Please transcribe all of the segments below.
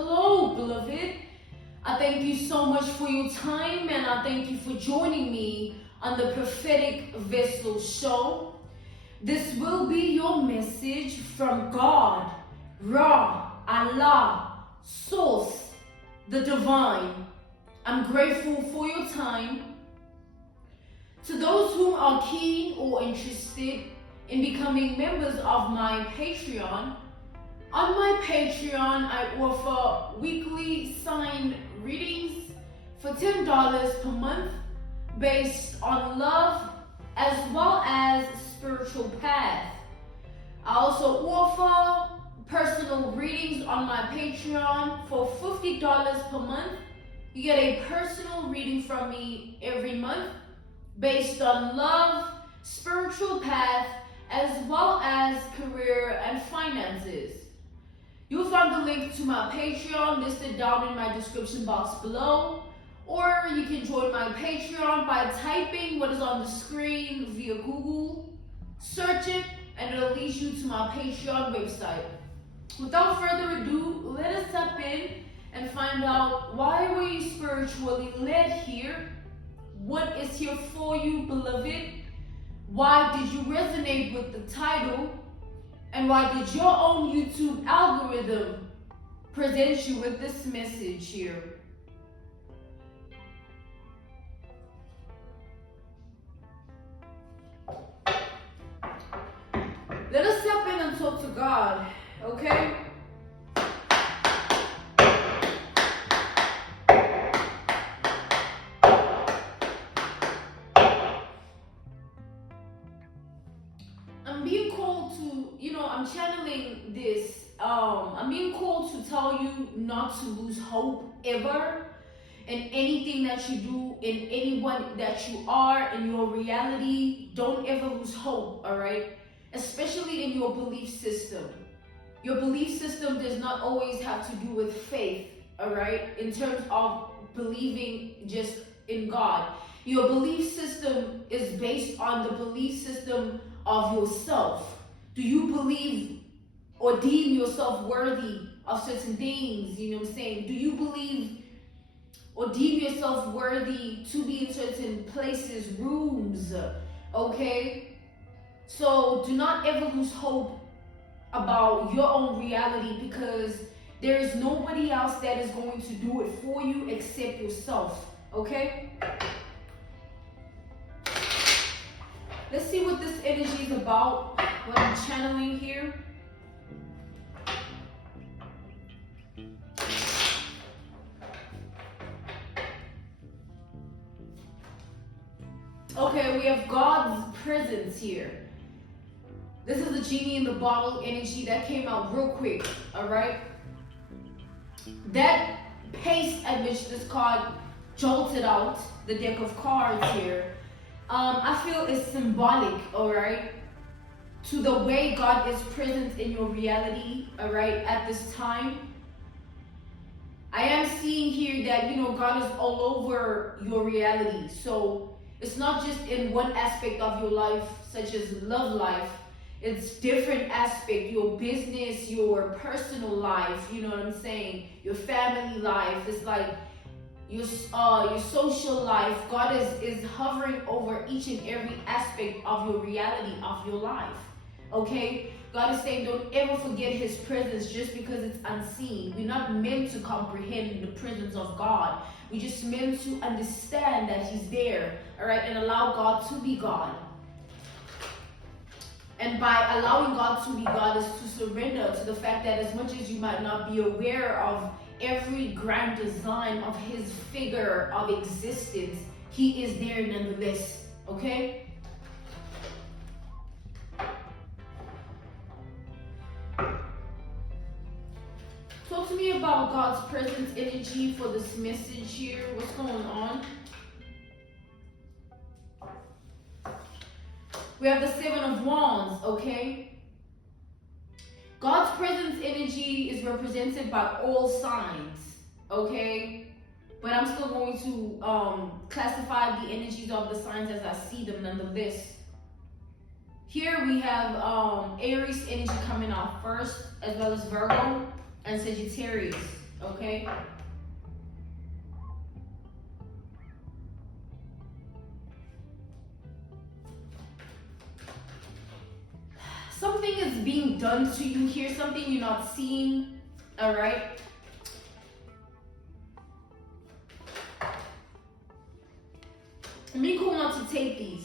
Hello, beloved. I thank you so much for your time, and I thank you for joining me on the Prophetic Vessel Show. This will be your message from God, Ra, Allah, Source, the Divine. I'm grateful for your time. To those who are keen or interested in becoming members of my Patreon, on my Patreon, I offer weekly sign readings for $10 per month based on love as well as spiritual path. I also offer personal readings on my Patreon for $50 per month. You get a personal reading from me every month based on love, spiritual path, as well as career and finances. You'll find the link to my Patreon listed down in my description box below, or you can join my Patreon by typing what is on the screen via Google, search it, and it'll lead you to my Patreon website. Without further ado, let us step in and find out why were you spiritually led here? What is here for you, beloved? Why did you resonate with the title? And why did your own YouTube algorithm present you with this message here? Let us step in and talk to God, okay? I'm being called to, I'm channeling this. I'm being called to tell you not to lose hope ever in anything that you do, in anyone that you are, in your reality. Don't ever lose hope, all right? Especially in your belief system. Your belief system does not always have to do with faith, all right? In terms of believing just in God. Your belief system is based on the belief system of yourself. Do you believe or deem yourself worthy of certain things? You know what I'm saying? Do you believe or deem yourself worthy to be in certain places, rooms? Okay? So do not ever lose hope about your own reality, because there is nobody else that is going to do it for you except yourself. Okay? Let's see what this energy is about, what I'm channeling here. Okay, we have God's presence here. This is the genie in the bottle energy that came out real quick, all right? That pace at which this card jolted out the deck of cards here, I feel is symbolic, all right, to the way God is present in your reality, all right, at this time. I am seeing here that, God is all over your reality. So it's not just in one aspect of your life, such as love life. It's different aspect, your business, your personal life, you know what I'm saying? Your family life. It's like your social life. God is hovering over each and every aspect of your reality, of your life. Okay? God is saying don't ever forget his presence just because it's unseen. We're not meant to comprehend the presence of God. We're just meant to understand that he's there, all right, and allow God to be God. And by allowing God to be God is to surrender to the fact that as much as you might not be aware of every grand design of his figure of existence, he is there nonetheless, okay? Talk to me about God's presence energy for this message here. What's going on? We have the Seven of Wands, okay? God's presence energy is represented by all signs, okay? But I'm still going to classify the energies of the signs as I see them nonetheless. Here we have Aries energy coming out first, as well as Virgo and Sagittarius. okay? Something is being done to you here, something you're not seeing, all right? Be cool not to take these.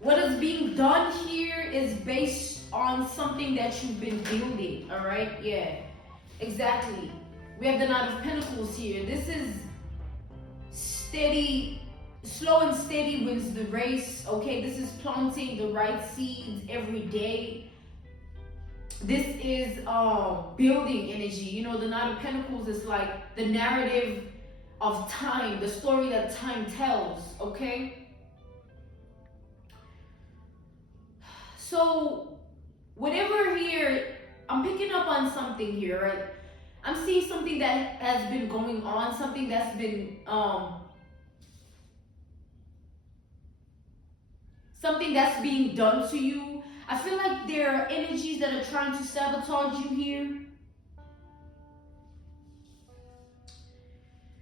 What is being done here is based on something that you've been building, all right? Yeah, exactly. We have the Knight of Pentacles here. This is steady, slow and steady wins the race, okay? This is planting the right seeds every day. This is building energy. You know, the Knight of Pentacles is like the narrative of time, the story that time tells, okay? So, whatever here, I'm picking up on something here, right? I'm seeing something that has been going on, something that's been, something that's being done to you. I feel like there are energies that are trying to sabotage you here.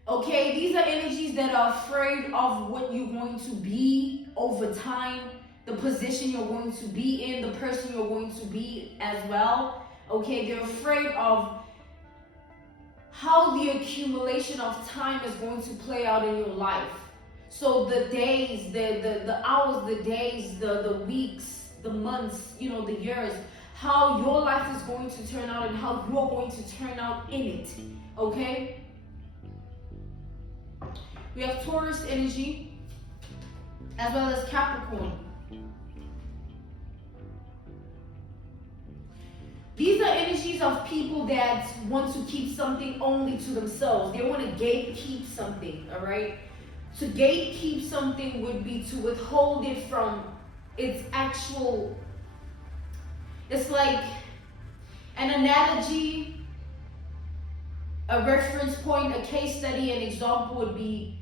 Okay, these are energies that are afraid of what you're going to be over time, the position you're going to be in, the person you're going to be as well. Okay, they're afraid of how the accumulation of time is going to play out in your life. So the days, the hours, the days, the weeks, the months, you know, the years, how your life is going to turn out and how you're going to turn out in it. Okay? We have Taurus energy as well as Capricorn. These are energies of people that want to keep something only to themselves. They want to gatekeep something, all right? To gatekeep something would be to withhold it from its actual, it's like an analogy, a reference point, a case study, an example would be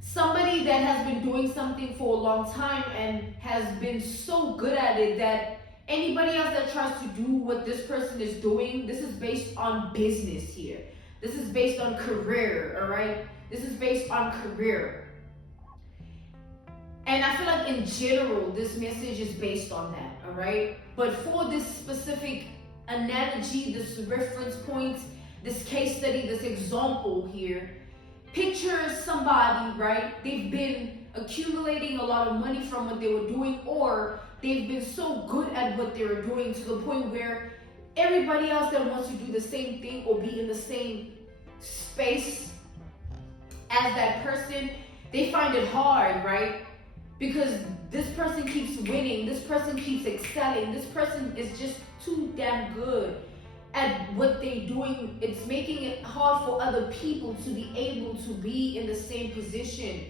somebody that has been doing something for a long time and has been so good at it that anybody else that tries to do what this person is doing, this is based on business here. This is based on career, all right? This is based on career. And I feel like in general, this message is based on that, all right? But for this specific analogy, this reference point, this case study, this example here, picture somebody, right? They've been accumulating a lot of money from what they were doing, or they've been so good at what they were doing to the point where everybody else that wants to do the same thing or be in the same space as that person, they find it hard, right? Because this person keeps winning, this person keeps excelling, this person is just too damn good at what they're doing. It's making it hard for other people to be able to be in the same position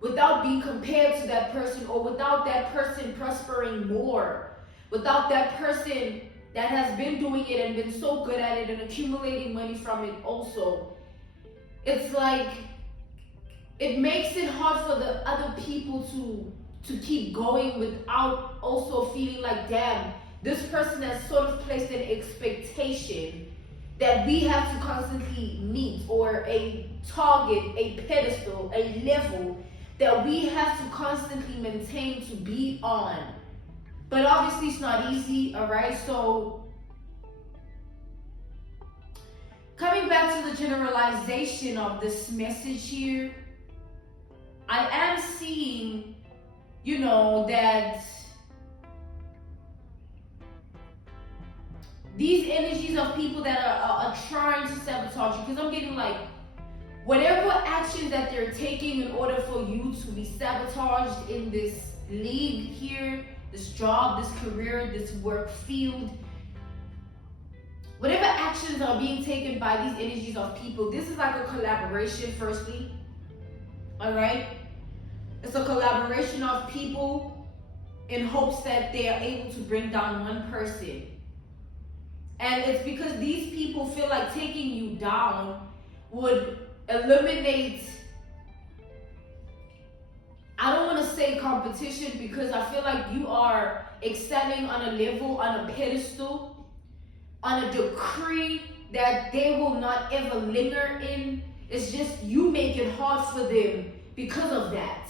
without being compared to that person, or without that person prospering more, without that person that has been doing it and been so good at it and accumulating money from it also. It's like, it makes it hard for the other people to keep going without also feeling like, damn, this person has sort of placed an expectation that we have to constantly meet, or a target, a pedestal, a level that we have to constantly maintain to be on. But obviously it's not easy, all right? So coming back to the generalization of this message here, I am seeing, you know, that these energies of people that are trying to sabotage you, because I'm getting like, whatever action that they're taking in order for you to be sabotaged in this league here, this job, this career, this work field, whatever actions are being taken by these energies of people, this is like a collaboration firstly, all right? It's a collaboration of people in hopes that they are able to bring down one person. And it's because these people feel like taking you down would eliminate, I don't want to say competition, because I feel like you are excelling on a level, on a pedestal, on a decree that they will not ever linger in. It's just you make it hard for them because of that.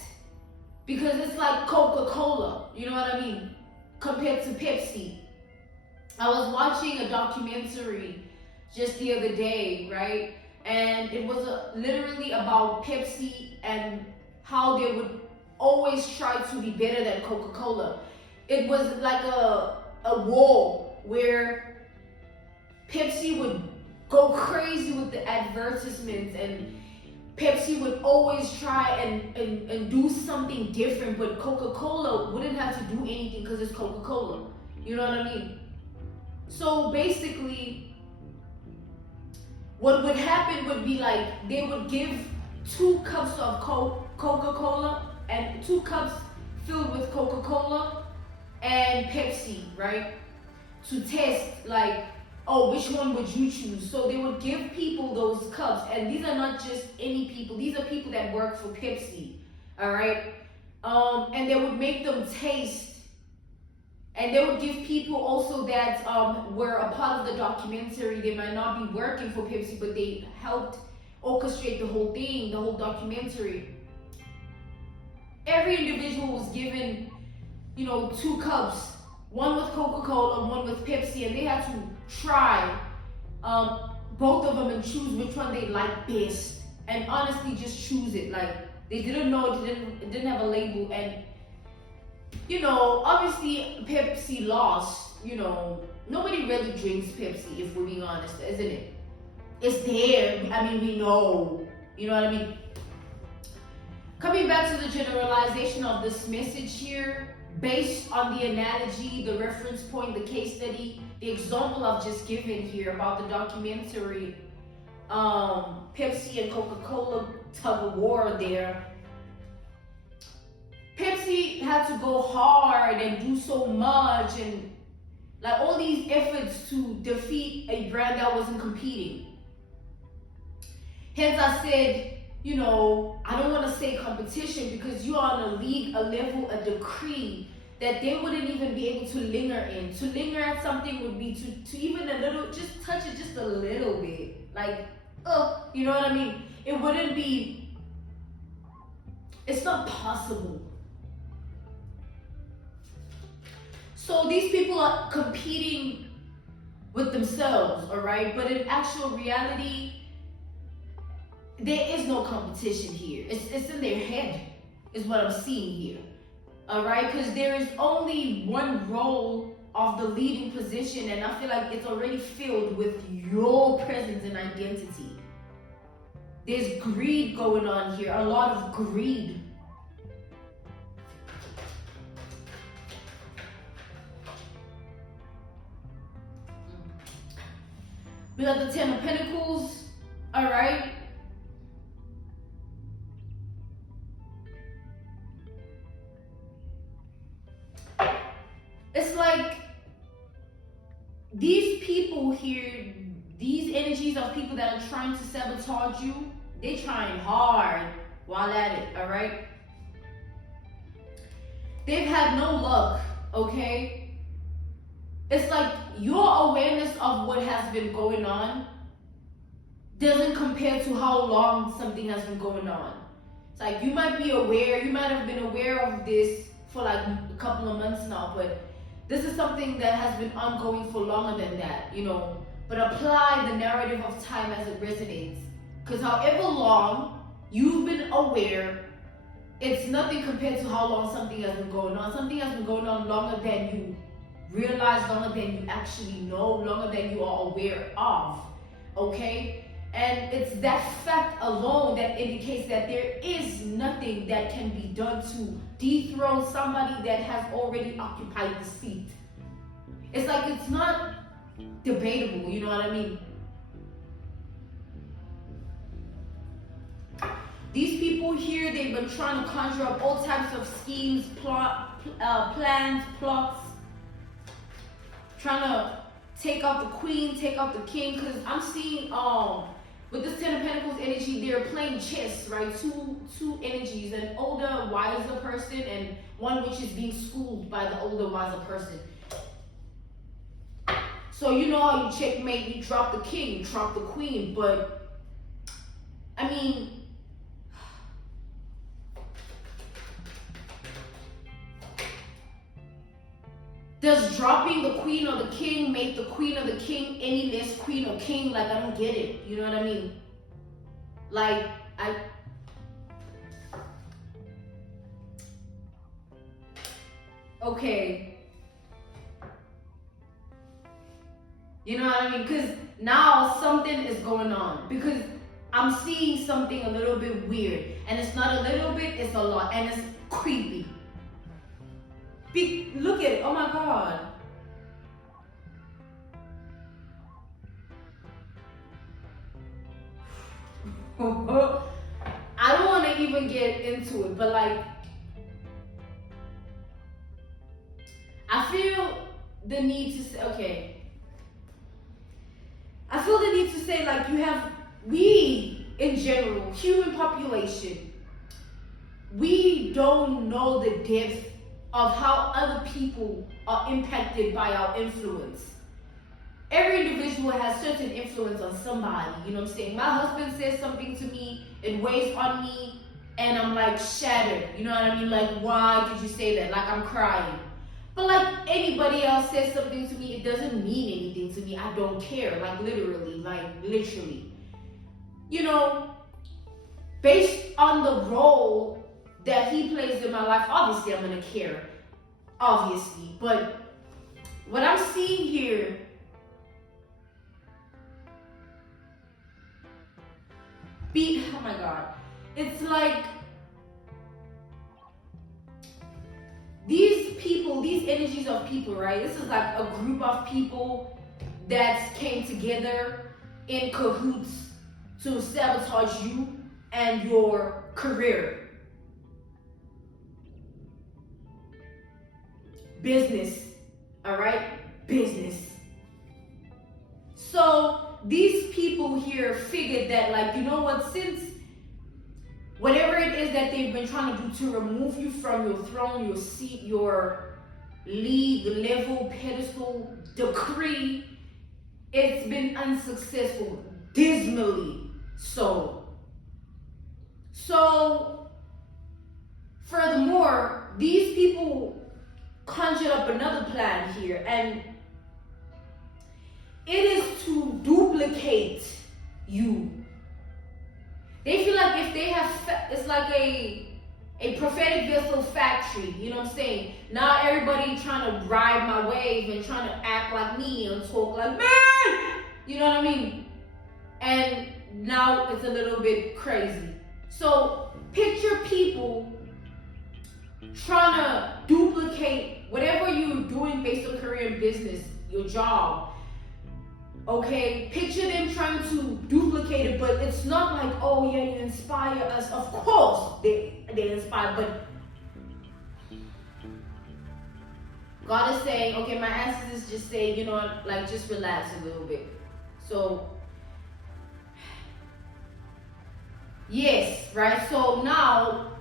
Because it's like Coca-Cola, you know what I mean? Compared to Pepsi. I was watching a documentary just the other day, right? And it was literally about Pepsi and how they would always try to be better than Coca-Cola. It was like a war where Pepsi would go crazy with the advertisements, and Pepsi would always try and do something different, but Coca-Cola wouldn't have to do anything because it's Coca-Cola. You know what I mean? So basically, what would happen would be like they would give 2 cups of Coca-Cola and 2 cups filled with Coca-Cola and Pepsi, right? To test like, oh, which one would you choose? So they would give people those cups, and these are not just any people. These are people that work for Pepsi, all right? And they would make them taste, and they would give people also that were a part of the documentary. They might not be working for Pepsi, but they helped orchestrate the whole thing, the whole documentary. Every individual was given, 2 cups, one with Coca-Cola, one with Pepsi, and they had to try both of them and choose which one they liked best. And honestly, just choose it. Like, they didn't know, it didn't have a label, and obviously Pepsi lost. Nobody really drinks Pepsi, if we're being honest, isn't it? It's there. I mean, we know. You know what I mean? Coming back to the generalization of this message here, based on the analogy, the reference point, the case study, the example I've just given here about the documentary, Pepsi and Coca-Cola tug of war there. Pepsi had to go hard and do so much, and like all these efforts to defeat a brand that wasn't competing. Hence I said, I don't want to say competition, because you are on a league, a level, a decree that they wouldn't even be able to linger in. To linger at something would be to even a little, just touch it just a little bit. Like, you know what I mean? It wouldn't be, it's not possible. So these people are competing with themselves, all right? But in actual reality, there is no competition here. It's in their head, is what I'm seeing here. All right? Because there is only one role of the leading position, and I feel like it's already filled with your presence and identity. There's greed going on here, a lot of greed. We got the 10 of Pentacles, all right? It's like these people here, these energies of people that are trying to sabotage you, they're trying hard while at it, all right? They've had no luck, okay? It's like your awareness of what has been going on doesn't compare to how long something has been going on. It's like you might be aware, you might have been aware of this for like a couple of months now, but this is something that has been ongoing for longer than that, But apply the narrative of time as it resonates. Because however long you've been aware, it's nothing compared to how long something has been going on. Something has been going on longer than you realize, longer than you actually know, longer than you are aware of, okay? And it's that fact alone that indicates that there is nothing that can be done to dethrone somebody that has already occupied the seat. It's like it's not debatable, you know what I mean? These people here, they've been trying to conjure up all types of schemes, plans, plots, trying to take out the queen, take out the king, because I'm seeing with this 10 of Pentacles energy, they're playing chess, right? Two energies, an older, wiser person, and one which is being schooled by the older, wiser person. So you know how you checkmate, you drop the king, you drop the queen, but I mean, does dropping the queen or the king make the queen or the king any less queen or king? Like, I don't get it. You know what I mean? Like, okay. You know what I mean? Because now something is going on. Because I'm seeing something a little bit weird. And it's not a little bit, it's a lot. And it's creepy. Look at it. Oh my God. I don't want to even get into it, but like, I feel the need to say, okay. I feel the need to say, like, we in general, human population, we don't know the depth of how other people are impacted by our influence. Every individual has certain influence on somebody, you know what I'm saying? My husband says something to me, it weighs on me, and I'm like shattered, you know what I mean? Like, why did you say that? Like, I'm crying. But like anybody else says something to me, it doesn't mean anything to me. I don't care, like literally. You know, based on the role that he plays in my life, obviously I'm gonna care, obviously. But what I'm seeing here, oh my God, it's like these people, these energies of people, right? This is like a group of people that came together in cahoots to sabotage you and your career. Business, all right? Business. So these people here figured that, like, you know what, since whatever it is that they've been trying to do to remove you from your throne, your seat, your league, level, pedestal, decree, it's been unsuccessful, dismally so. So, furthermore, these people conjured up another plan here, and it is to duplicate you. They feel like if they have, it's like a prophetic vessel factory, you know what I'm saying? Now everybody trying to ride my wave and trying to act like me and talk like me, you know what I mean? And now it's a little bit crazy. So picture people trying to duplicate whatever you're doing based on career and business, your job. Okay, picture them trying to duplicate it, but it's not like, oh yeah, you inspire us. Of course they inspire, but God is saying, okay, my ancestors just say, you know what, like, just relax a little bit. So yes, right? So now,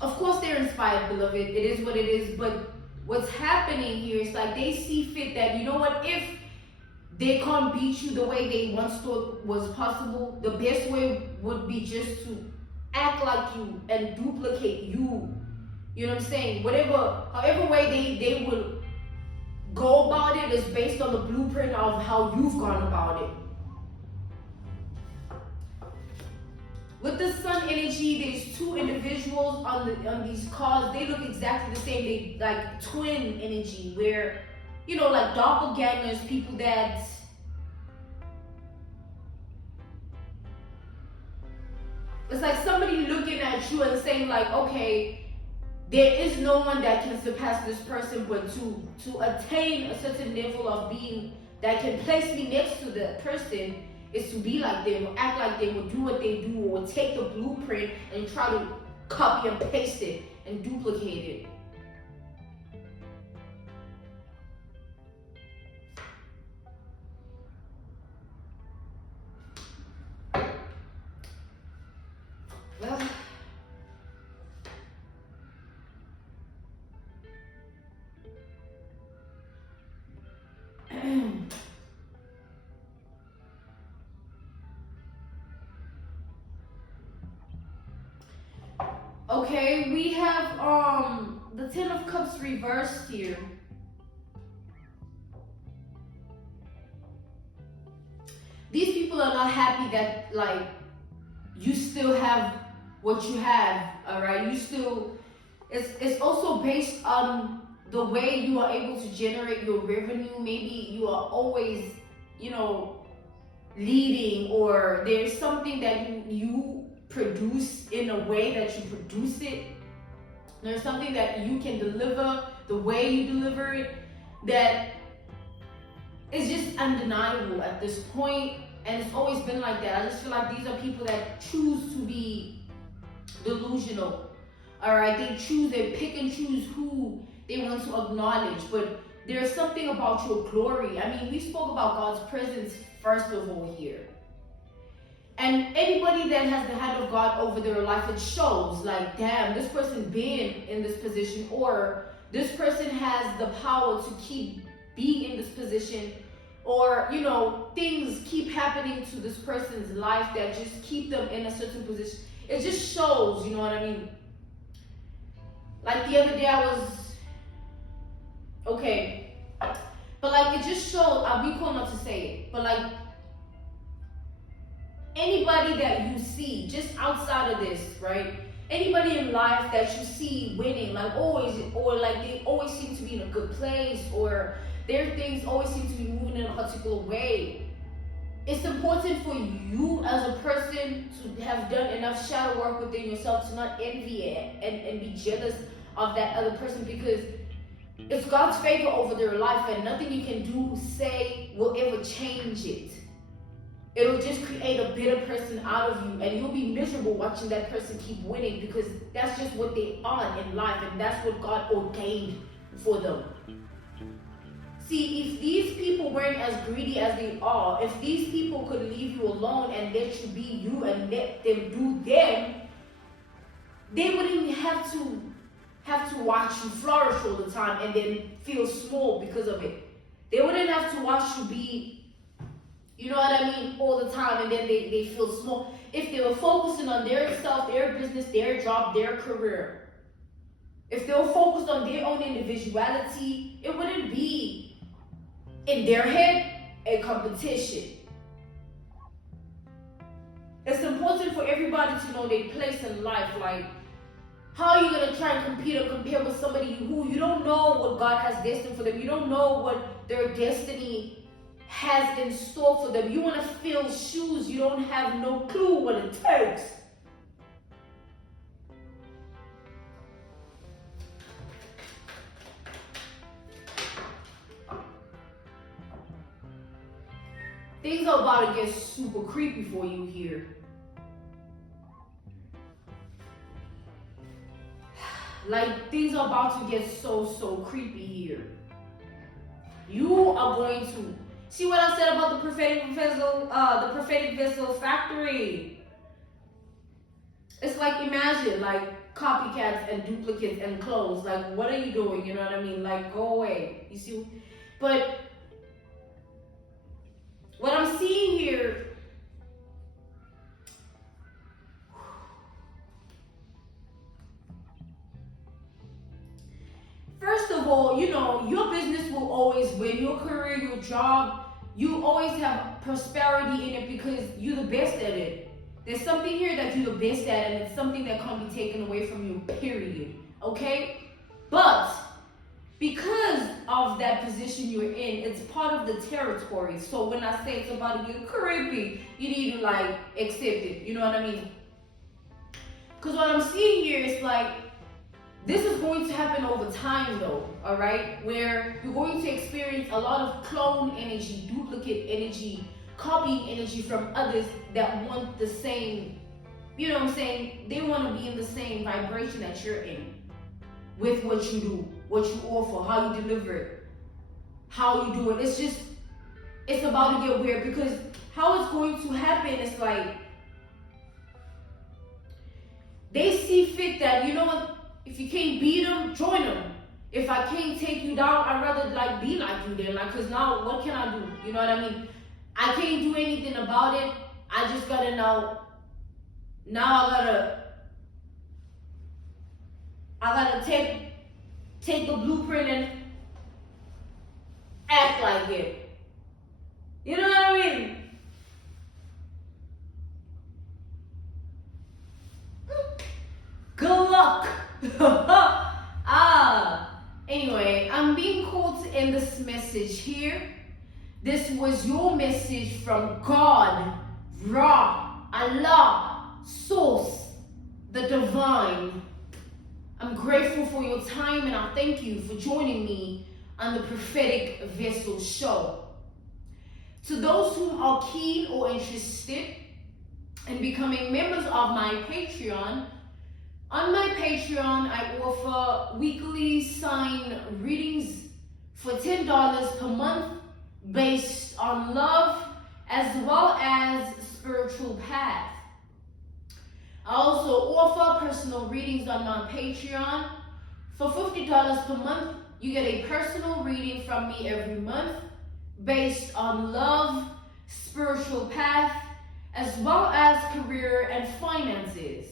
of course they're inspired, beloved. It is what it is, but what's happening here is like they see fit that, you know what, if they can't beat you the way they once thought was possible, the best way would be just to act like you and duplicate you. You know what I'm saying? However way they will go about it is based on the blueprint of how you've gone about it. With the sun energy, there's two individuals on these cards. They look exactly the same. They like twin energy, where, you know, like doppelgangers, people that it's like somebody looking at you and saying like, okay, there is no one that can surpass this person, but to attain a certain level of being that can place me next to the person is to be like them, or act like them, or do what they do, or take the blueprint and try to copy and paste it and duplicate it. Well, Okay, we have the Ten of Cups reversed here. These people are not happy that like you still have what you have, all right? You still, it's also based on the way you are able to generate your revenue. Maybe you are always, you know, leading, or there's something that you produce in a way that you produce it. There's something that you can deliver the way you deliver it that is just undeniable at this point, and it's always been like that. I just feel like these are people that choose to be delusional. All right, they pick and choose who they want to acknowledge, but there's something about your glory. I mean, we spoke about God's presence first of all here. And anybody that has the hand of God over their life, it shows like, damn, this person been in this position, or this person has the power to keep being in this position, or, you know, things keep happening to this person's life that just keep them in a certain position. It just shows, you know what I mean? Like the other day I was, okay, but like it just showed, I'll be cool not to say it, but like anybody that you see just outside of this, right? Anybody in life that you see winning, like always, or like they always seem to be in a good place, or their things always seem to be moving in a particular way. It's important for you as a person to have done enough shadow work within yourself to not envy it and be jealous of that other person, because it's God's favor over their life, and nothing you can do, say, will ever change it. It'll just create a bitter person out of you, and you'll be miserable watching that person keep winning, because that's just what they are in life, and that's what God ordained for them. See, if these people weren't as greedy as they are, if these people could leave you alone and let you be you and let them do them, they wouldn't have to watch you flourish all the time and then feel small because of it. They wouldn't have to watch you be, you know what I mean, all the time, and then they feel small. If they were focusing on their self, their business, their job, their career, if they were focused on their own individuality, it wouldn't be in their head a competition. It's important for everybody to know their place in life. Like, how are you going to try and compete or compare with somebody who you don't know what God has destined for them? You don't know what their destiny has in store for them. You want to fill shoes, you don't have no clue what it takes. Things are about to get super creepy for you here. Like, things are about to get so creepy here. You are going to see what I said about the prophetic vessel factory. It's like, imagine like copycats and duplicates and clones. Like, what are you doing? You know what I mean? Like, go away. You see? But what I'm seeing here, first of all, you know, your business will always win. Your career, your job, you always have prosperity in it because you're the best at it. There's something here that you're the best at, and it's something that can't be taken away from you, period. Okay? But because of that position you're in, it's part of the territory. So when I say it's about to get creepy, you need to like accept it. You know what I mean? Because what I'm seeing here is like, this is going to happen over time though, all right? Where you're going to experience a lot of clone energy, duplicate energy, copying energy from others that want the same, you know what I'm saying? They want to be in the same vibration that you're in with what you do, what you offer, how you deliver it, how you do it. It's just, it's about to get weird, because how it's going to happen is like, they see fit that, you know what, if you can't beat them, join them. If I can't take you down, I'd rather like be like you then, like, cause now what can I do? You know what I mean? I can't do anything about it. I just gotta now I gotta I gotta take the blueprint and act like it. You know what I mean? Good luck. Anyway, I'm being called to end this message here. This was your message from God, Ra, Allah, Source, the Divine. I'm grateful for your time and I thank you for joining me on the Prophetic Vessel Show. To those who are keen or interested in becoming members of my Patreon, on my Patreon, I offer weekly sign readings for $10 per month based on love as well as spiritual path. I also offer personal readings on my Patreon. For $50 per month, you get a personal reading from me every month based on love, spiritual path, as well as career and finances.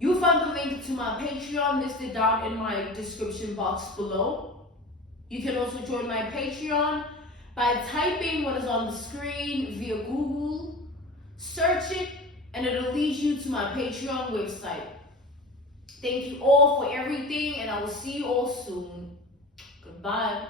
You'll find the link to my Patreon listed down in my description box below. You can also join my Patreon by typing what is on the screen via Google, search it, and it'll lead you to my Patreon website. Thank you all for everything, and I will see you all soon. Goodbye.